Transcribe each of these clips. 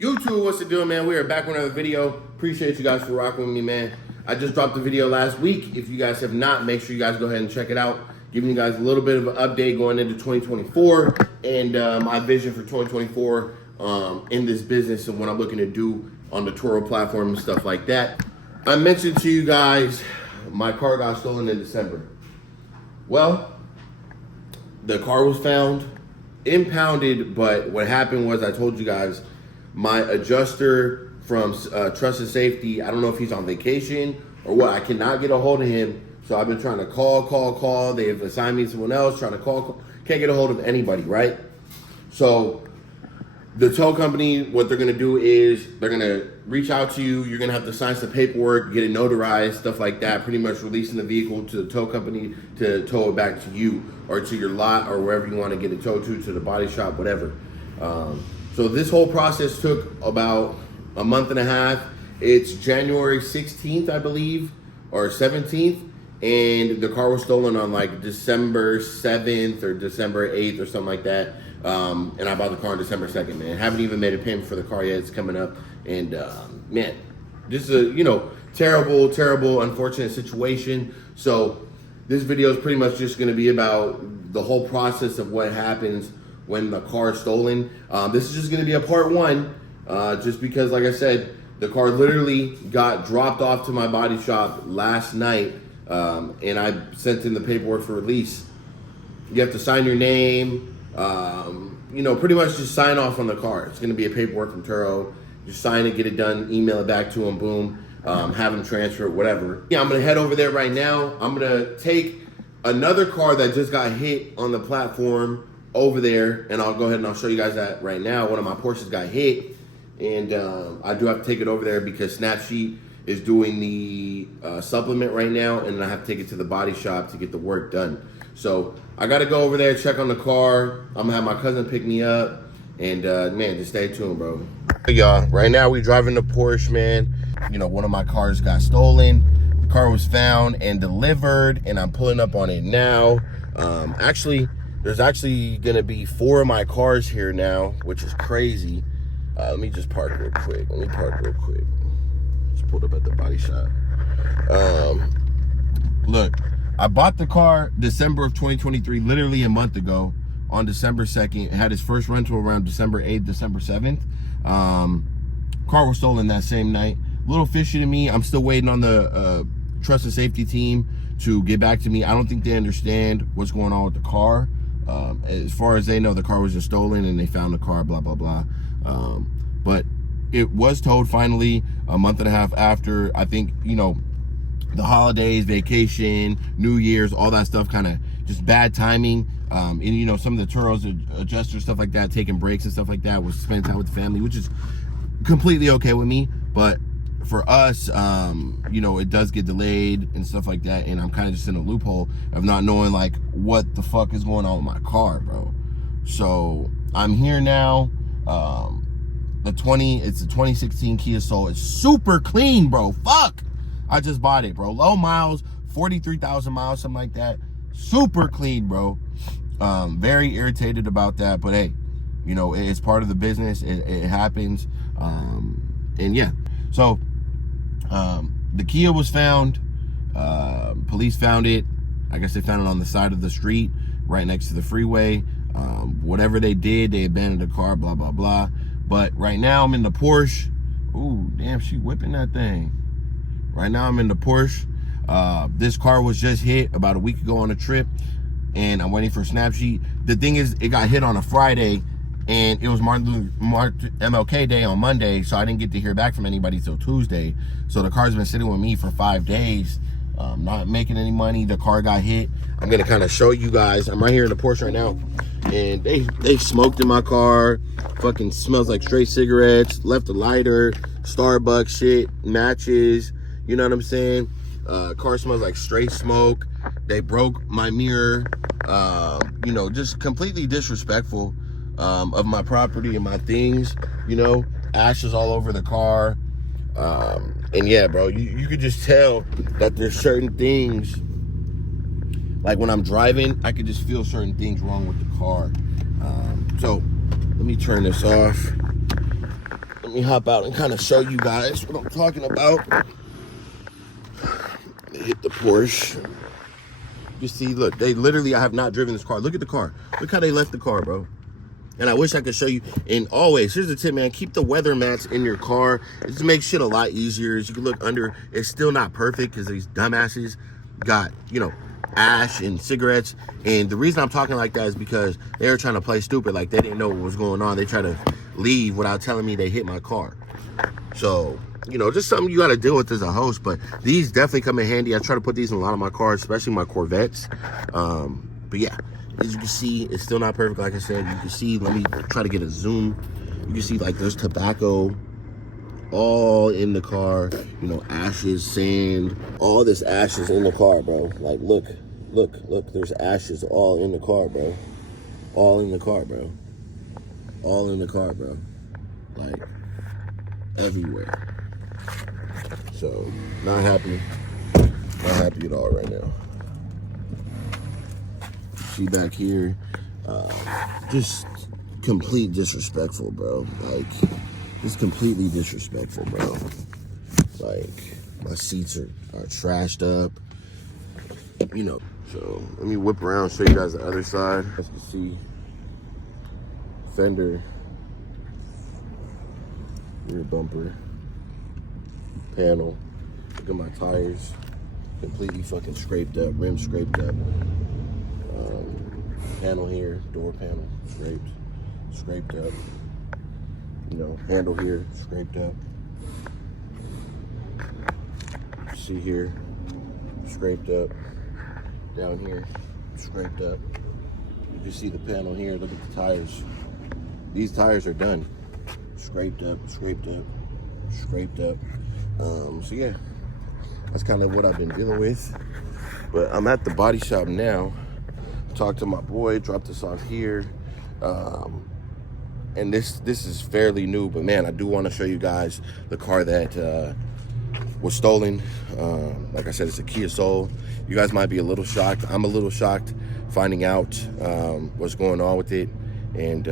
YouTube, what's it doing, man? We are back with another video. Appreciate you guys for rocking with me, man. I just dropped the video last week. If you guys have not, make sure you guys go ahead and check it out. Giving you guys a little bit of an update going into 2024 and my vision for 2024 in this business and what I'm looking to do on the TURO platform and stuff like that. I mentioned to you guys my car got stolen in December. Well, the car was found, impounded, but what happened was I told you guys my adjuster from Trust and Safety, I don't know if he's on vacation or what. I cannot get a hold of him. So I've been trying to call. They have assigned me to someone else, trying to call. Can't get a hold of anybody, right? So the tow company, what they're going to do is they're going to reach out to you. You're going to have to sign some paperwork, get it notarized, stuff like that, pretty much releasing the vehicle to the tow company to tow it back to you or to your lot or wherever you want to get it towed to the body shop, whatever. So this whole process took about a month and a half. It's January 16th, I believe, or 17th. And the car was stolen on like December 7th or December 8th or something like that. And I bought the car on December 2nd, man. Haven't even made a payment for the car yet. It's coming up. And man, this is a, terrible, unfortunate situation. So this video is pretty much just going to be about the whole process of what happens when the car is stolen. This is just going to be a part one, just because, like I said, the car literally got dropped off to my body shop last night, and I sent in the paperwork for release. You have to sign your name, pretty much just sign off on the car. It's going to be a paperwork from TURO. Just sign it, get it done, email it back to them, boom, have them transfer it, whatever. Yeah, I'm going to head over there right now. I'm going to take another car that just got hit on the platform over there, and I'll go ahead and I'll show you guys that right now. One of my Porsches got hit, and I do have to take it over there because Snapsheet is doing the supplement right now, and I have to take it to the body shop to get the work done. So I got to go over there, check on the car. I'm gonna have my cousin pick me up, and man, just stay tuned, bro. Hey, y'all, right now we driving the Porsche, man. One of my cars got stolen. The car was found and delivered, and I'm pulling up on it now. There's actually gonna be 4 of my cars here now, which is crazy. Let me just park real quick. Just pulled up at the body shop. Look, I bought the car December of 2023, literally a month ago, on December 2nd. It had its first rental around December 8th, December 7th. Car was stolen that same night. A little fishy to me. I'm still waiting on the Trust and Safety team to get back to me. I don't think they understand what's going on with the car. As far as they know, the car was just stolen and they found the car, blah, blah, blah. But it was towed finally a month and a half after. I think, the holidays, vacation, New Year's, all that stuff, kind of just bad timing. And, some of the TUROs, adjusters, stuff like that, taking breaks and stuff like that, was spent time with the family, which is completely okay with me. But for us, it does get delayed and stuff like that, and I'm kind of just in a loophole of not knowing like what the fuck is going on with my car, bro. So I'm here now. It's a 2016 Kia Soul. It's super clean, bro. Fuck, I just bought it, bro. Low miles, 43,000 miles, something like that. Super clean, bro. Very irritated about that, but hey, it's part of the business. It happens. And yeah, so the Kia was found. Police found it. I guess they found it on the side of the street, right next to the freeway. Whatever they did, they abandoned the car, blah, blah, blah. But right now I'm in the Porsche. Ooh, damn, she whipping that thing. Right now I'm in the Porsche. This car was just hit about a week ago on a trip, and I'm waiting for Snapsheet. The thing is, it got hit on a Friday, and it was MLK Day on Monday, so I didn't get to hear back from anybody till Tuesday. So the car's been sitting with me for 5 days, not making any money. The car got hit. I'm gonna kind of show you guys. I'm right here in the Porsche right now, and they smoked in my car. Fucking smells like straight cigarettes. Left a lighter, Starbucks shit, matches. You know what I'm saying? Car smells like straight smoke. They broke my mirror. Just completely disrespectful of my property and my things. Ashes all over the car. And yeah, bro, you could just tell that there's certain things, like when I'm driving, I could just feel certain things wrong with the car. So let me turn this off. Let Let me hop out and kind of show you guys what I'm talking about. Hit the Porsche. You see, look, they literally, I have not driven this car. Look at the car. Look how they left the car, bro. And I wish I could show you. And always, here's the tip, man. Keep the weather mats in your car. It just makes shit a lot easier. As you can look under, it's still not perfect because these dumbasses got, you know, ash and cigarettes. And the reason I'm talking like that is because they were trying to play stupid. Like they didn't know what was going on. They tried to leave without telling me they hit my car. So, you know, just something you got to deal with as a host. But these definitely come in handy. I try to put these in a lot of my cars, especially my Corvettes. But yeah. As you can see, it's still not perfect, like I said. You can see, let me try to get a zoom. You can see, like, there's tobacco all in the car. You know, ashes, sand, all this ashes in the car, bro. Like, look, there's ashes all in the car, bro. All in the car, bro. All in the car, bro. Like, everywhere. So, not happy. Not happy at all right now. See back here, just complete disrespectful, bro. Like, just completely disrespectful, bro. Like, my seats are trashed up, you know. So let me whip around, show you guys the other side. As you can see, fender, rear bumper, panel. Look at my tires, completely fucking scraped up, rim scraped up. Panel here, door panel, scraped up. You know, handle here, scraped up. See here, scraped up. Down here, scraped up. You can see the panel here, look at the tires. These tires are done. Scraped up, scraped up, scraped up. So yeah, that's kind of what I've been dealing with. But I'm at the body shop now. Talked to my boy, dropped this off here, and this is fairly new, but man, I do want to show you guys the car that was stolen. Like I said, it's a Kia Soul. You guys might be a little shocked. I'm a little shocked finding out what's going on with it, and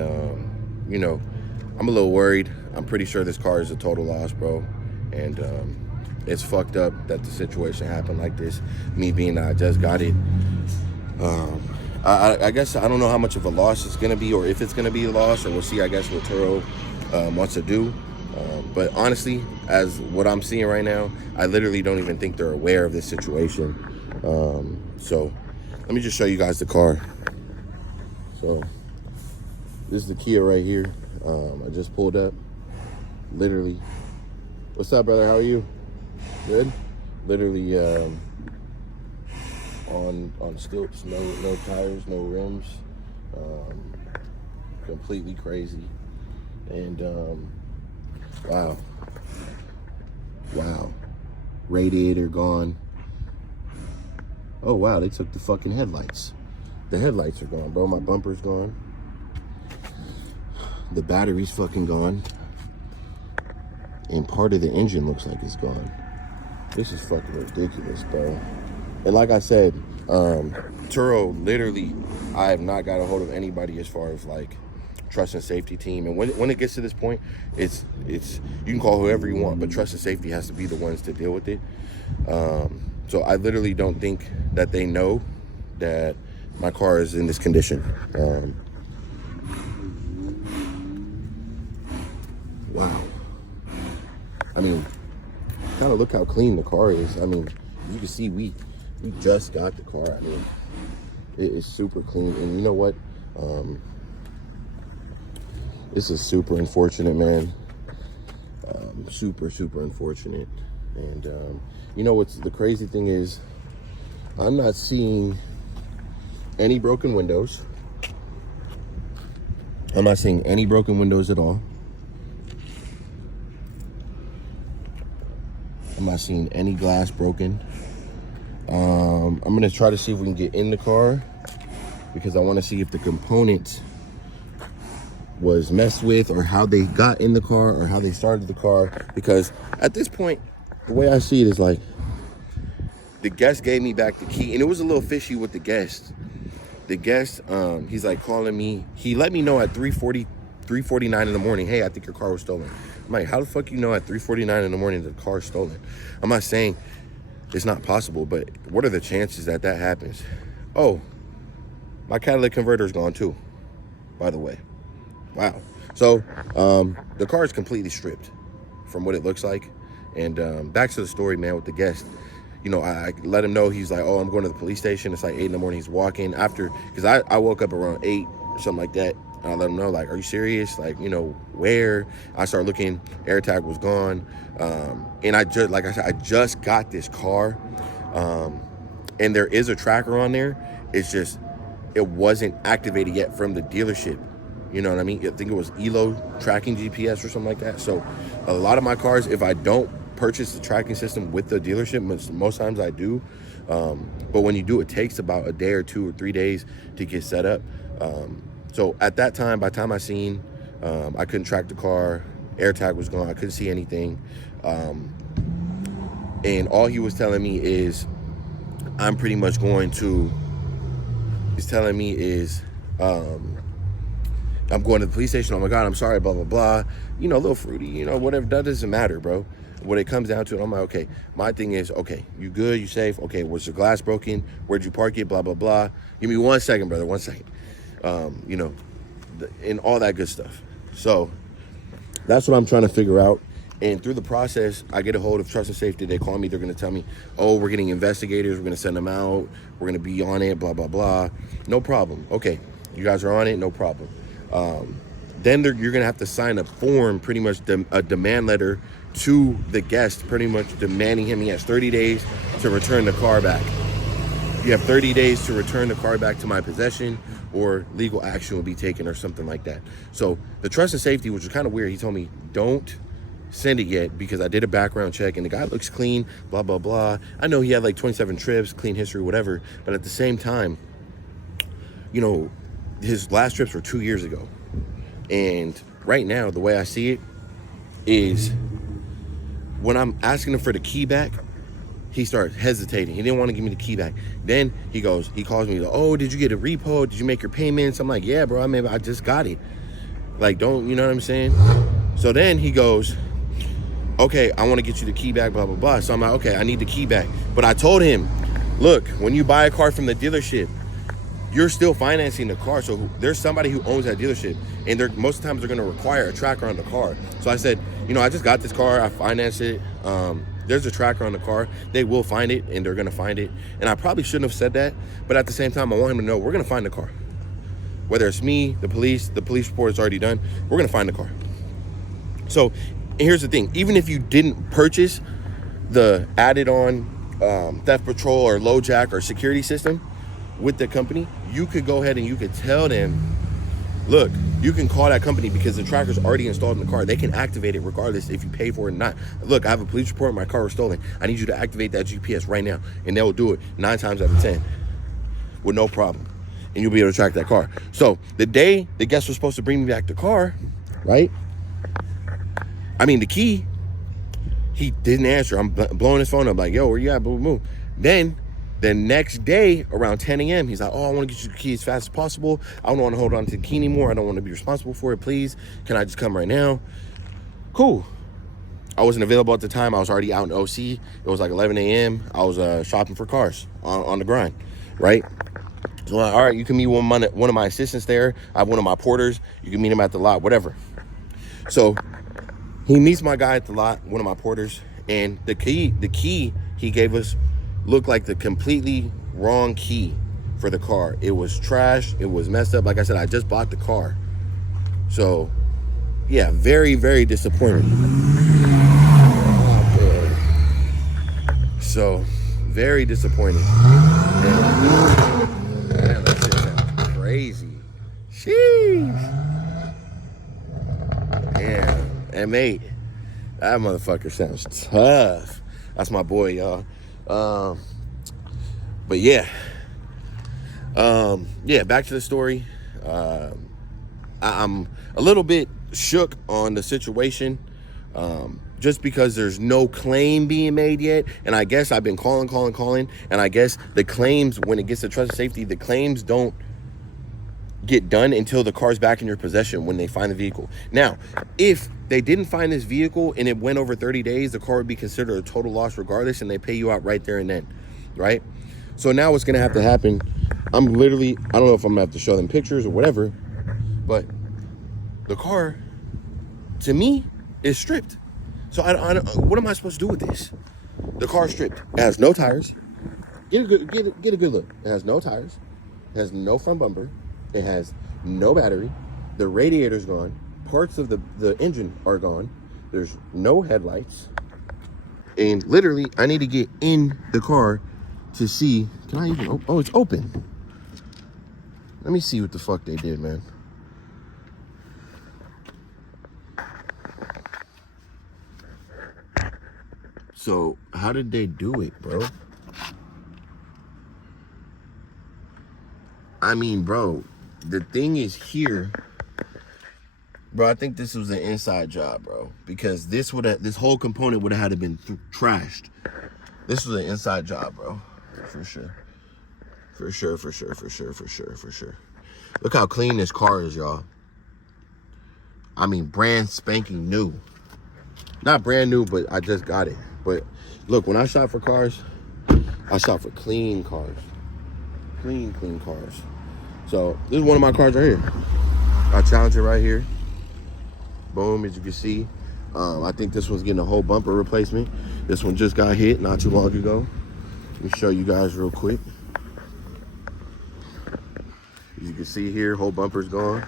you know, I'm a little worried. I'm pretty sure this car is a total loss, bro, and it's fucked up that the situation happened like this. Me being I just got it. I guess I don't know how much of a loss it's going to be, or if it's going to be a loss, or we'll see, I guess, what TURO wants to do. But honestly, as what I'm seeing right now, I literally don't even think they're aware of this situation. So let me just show you guys the car. So this is the Kia right here. I just pulled up, literally. What's up, brother? How are you? Good? Literally, on stilts, no tires, no rims, completely crazy. And wow, radiator gone. Oh wow, they took the fucking headlights. The headlights are gone, bro. My bumper's gone. The battery's fucking gone, and part of the engine looks like it's gone. This is fucking ridiculous, bro. And like I said, TURO, literally, I have not got a hold of anybody as far as like trust and safety team. And when it gets to this point, it's you can call whoever you want, but trust and safety has to be the ones to deal with it. So I literally don't think that they know that my car is in this condition. Wow. I mean, kind of look how clean the car is. I mean, you can see we just got the car. I mean, it is super clean. And you know what? This is super unfortunate, man. Super unfortunate. And you know what's the crazy thing is, I'm not seeing any broken windows. I'm not seeing any broken windows at all. I'm not seeing any glass broken. I'm gonna try to see if we can get in the car, because I want to see if the component was messed with, or how they got in the car, or how they started the car. Because at this point, the way I see it is like, the guest gave me back the key, and it was a little fishy with the guest. The guest, he's like calling me. He let me know at 3:49 in the morning, hey, I think your car was stolen. I'm like, how the fuck you know at 3:49 in the morning the car's stolen? I'm not saying it's not possible, but what are the chances that that happens? Oh, my catalytic converter is gone too, by the way. Wow. So the car is completely stripped from what it looks like. And back to the story, man, with the guest. You know, I let him know. He's like, oh, I'm going to the police station. It's like 8 in the morning. He's walking after, because I woke up around 8 or something like that. And I let him know, like, are you serious? Like, you know, where? I started looking, air tag was gone. And I just, like I said, I just got this car. And there is a tracker on there. It's just, it wasn't activated yet from the dealership. You know what I mean? I think it was ELO tracking GPS or something like that. So a lot of my cars, if I don't purchase the tracking system with the dealership, most times I do. But when you do, it takes about a day or 2 or 3 days to get set up. So at that time, by the time I seen, I couldn't track the car. Air tag was gone. I couldn't see anything. And all he was telling me is, I'm pretty much going to, he's telling me is, I'm going to the police station. Oh my God, I'm sorry, blah, blah, blah. You know, a little fruity, you know, whatever. That doesn't matter, bro. When it comes down to it, I'm like, okay, my thing is, okay, you good, you safe? Okay, was your glass broken? Where'd you park it? Blah, blah, blah. Give me 1 second, brother, 1 second. You know, and all that good stuff. So that's what I'm trying to figure out. And through the process, I get a hold of Trust and Safety. They call me. They're going to tell me, oh, we're getting investigators. We're going to send them out. We're going to be on it, blah, blah, blah. No problem. Okay, you guys are on it, no problem. Then you're going to have to sign a form, pretty much a demand letter to the guest, pretty much demanding him. He has 30 days to return the car back. You have 30 days to return the car back to my possession, or legal action will be taken or something like that. So the Trust and Safety, which was kind of weird, he told me, don't send it yet because I did a background check and the guy looks clean, blah, blah, blah. I know he had like 27 trips, clean history, whatever. But at the same time, you know, his last trips were 2 years ago. And right now, the way I see it is when I'm asking him for the key back, he starts hesitating. He didn't want to give me the key back. Then he calls me, like, oh, did you get a repo? Did you make your payments? I'm like, yeah, bro, I just got it. Like, don't, you know what I'm saying? So then he goes, okay, I want to get you the key back, blah, blah, blah. So I'm like, okay, I need the key back. But I told him, look, when you buy a car from the dealership, you're still financing the car. So there's somebody who owns that dealership, and most of the times they're going to require a tracker on the car. So I said, you know, I just got this car. I financed it. There's a tracker on the car. They will find it, and they're going to find it. And I probably shouldn't have said that. But at the same time, I want him to know we're going to find the car. Whether it's me, the police report is already done. We're going to find the car. So here's the thing. Even if you didn't purchase the added on theft patrol or low jack or security system with the company, you could go ahead and you could tell them, look, you can call that company because the tracker's already installed in the car. They can activate it regardless if you pay for it or not. Look, I have a police report, my car was stolen. I need you to activate that GPS right now. And they'll do it 9 times out of 10 with no problem. And you'll be able to track that car. So the day the guest was supposed to bring me back the car, right? I mean, the key, he didn't answer. I'm blowing his phone up like, yo, where you at? Boom, boom. Then the next day around 10 a.m., he's like, oh, I want to get you the key as fast as possible. I don't want to hold on to the key anymore. I don't want to be responsible for it. Please, can I just come right now? Cool. I wasn't available at the time. I was already out in OC. It was like 11 a.m. I was shopping for cars on the grind, right? So, all right, you can meet one of my assistants there. I have one of my porters. You can meet him at the lot, whatever. So he meets my guy at the lot, one of my porters, and the key he gave us looked like the completely wrong key for the car. It was trash. It was messed up. Like I said, I just bought the car. So, yeah, very, very disappointing. So, very disappointing. Man, that shit sounds crazy. Sheesh. Yeah. And mate, that motherfucker sounds tough. That's my boy, y'all. But yeah. Yeah, back to the story. I'm a little bit shook on the situation. Just because there's no claim being made yet. And I guess I've been calling. And I guess the claims, when it gets to Trust and Safety, the claims don't get done until the car's back in your possession when they find the vehicle. Now, if they didn't find this vehicle and it went over 30 days, the car would be considered a total loss regardless, and they pay you out right there and then, right? So now what's gonna have to happen, I don't know if I'm gonna have to show them pictures or whatever, but the car, to me, is stripped. So what am I supposed to do with this? The car's stripped. It has no tires. Get a good look. It has no tires. It has no front bumper. It has no battery. The radiator's gone. Parts of the engine are gone. There's no headlights. And literally, I need to get in the car to see. Can I even? Oh, it's open. Let me see what the fuck they did, man. So, how did they do it, bro? I mean, bro, the thing is here. Bro, I think this was an inside job, bro. Because this whole component would have had to been trashed. This was an inside job, bro. For sure. For sure. Look how clean this car is, y'all. I mean, brand spanking new. Not brand new, but I just got it. But look, when I shop for cars, I shop for clean cars. Clean cars. So this is one of my cars right here. I challenge it right here. Boom, as you can see. I think this one's getting a whole bumper replacement. This one just got hit not too long ago. Let me show you guys real quick. As you can see here, whole bumper's gone.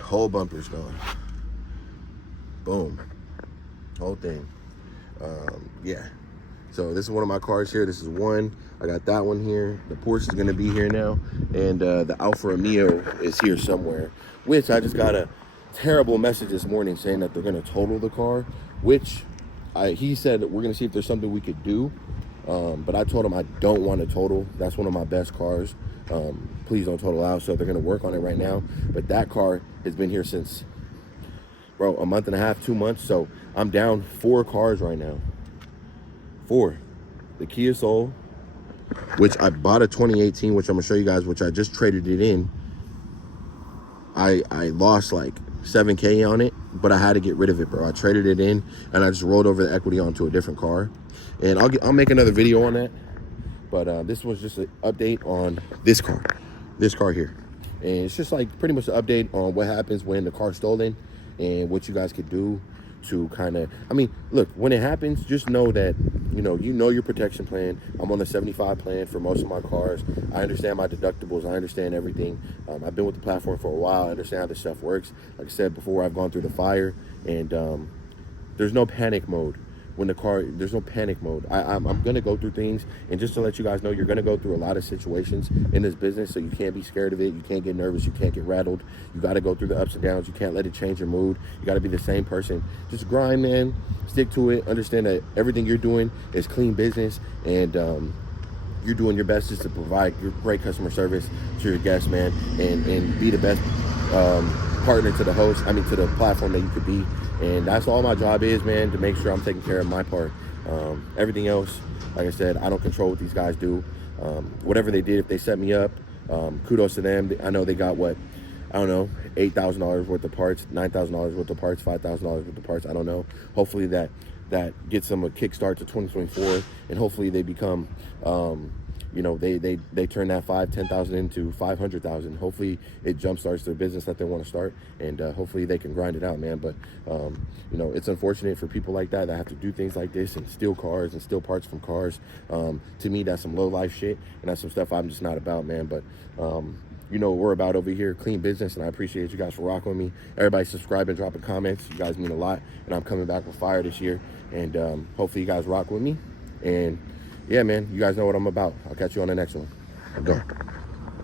Whole bumper's gone. Boom. Whole thing. Yeah. So this is one of my cars here. This is one. I got that one here. The Porsche is going to be here now. And the Alfa Romeo is here somewhere. Which I just got a terrible message this morning saying that they're going to total the car. Which he said we're going to see if there's something we could do. But I told him I don't want to total. That's one of my best cars. Please don't total out. So they're going to work on it right now. But that car has been here since, bro, a month and a half, 2 months. So I'm down 4 cars right now. 4. The Kia Soul, which I bought a 2018, which I'm gonna show you guys, which I just traded it in. I lost like 7K on it, but I had to get rid of it, bro. I traded it in and I just rolled over the equity onto a different car. And I'll make another video on that. But this was just an update on this car here. And it's just like pretty much an update on what happens when the car's stolen and what you guys could do to kind of, I mean, look, when it happens, just know that, you know your protection plan. I'm on the 75 plan for most of my cars. I understand my deductibles. I understand everything. I've been with the platform for a while. I understand how this stuff works. Like I said before, I've gone through the fire, and there's no panic mode. When the car, there's no panic mode. I'm going to go through things, and just to let you guys know, you're going to go through a lot of situations in this business, so you can't be scared of it. You can't get nervous. You can't get rattled. You got to go through the ups and downs. You can't let it change your mood. You got to be the same person. Just grind, man. Stick to it. Understand that everything you're doing is clean business, and you're doing your best just to provide your great customer service to your guests, man, and be the best partner to the host, to the platform that you could be. And that's all my job is, man, to make sure I'm taking care of my part. Everything else, like I said, I don't control what these guys do. Whatever they did, if they set me up, kudos to them. I know they got $8,000 worth of parts, $9,000 worth of parts, $5,000 worth of parts. I don't know. Hopefully that gets them a kickstart to 2024, and hopefully they become, they turn that 10,000 into 500,000. Hopefully it jumpstarts their business that they want to start, and hopefully they can grind it out, man. But it's unfortunate for people like that have to do things like this and steal cars and steal parts from cars. To me, that's some low life shit, and that's some stuff I'm just not about, man. But what we're about over here, clean business, and I appreciate you guys for rocking with me. Everybody subscribe and dropping comments. You guys mean a lot, and I'm coming back with fire this year, and hopefully you guys rock with me. And yeah, man, you guys know what I'm about. I'll catch you on the next one. I'm going.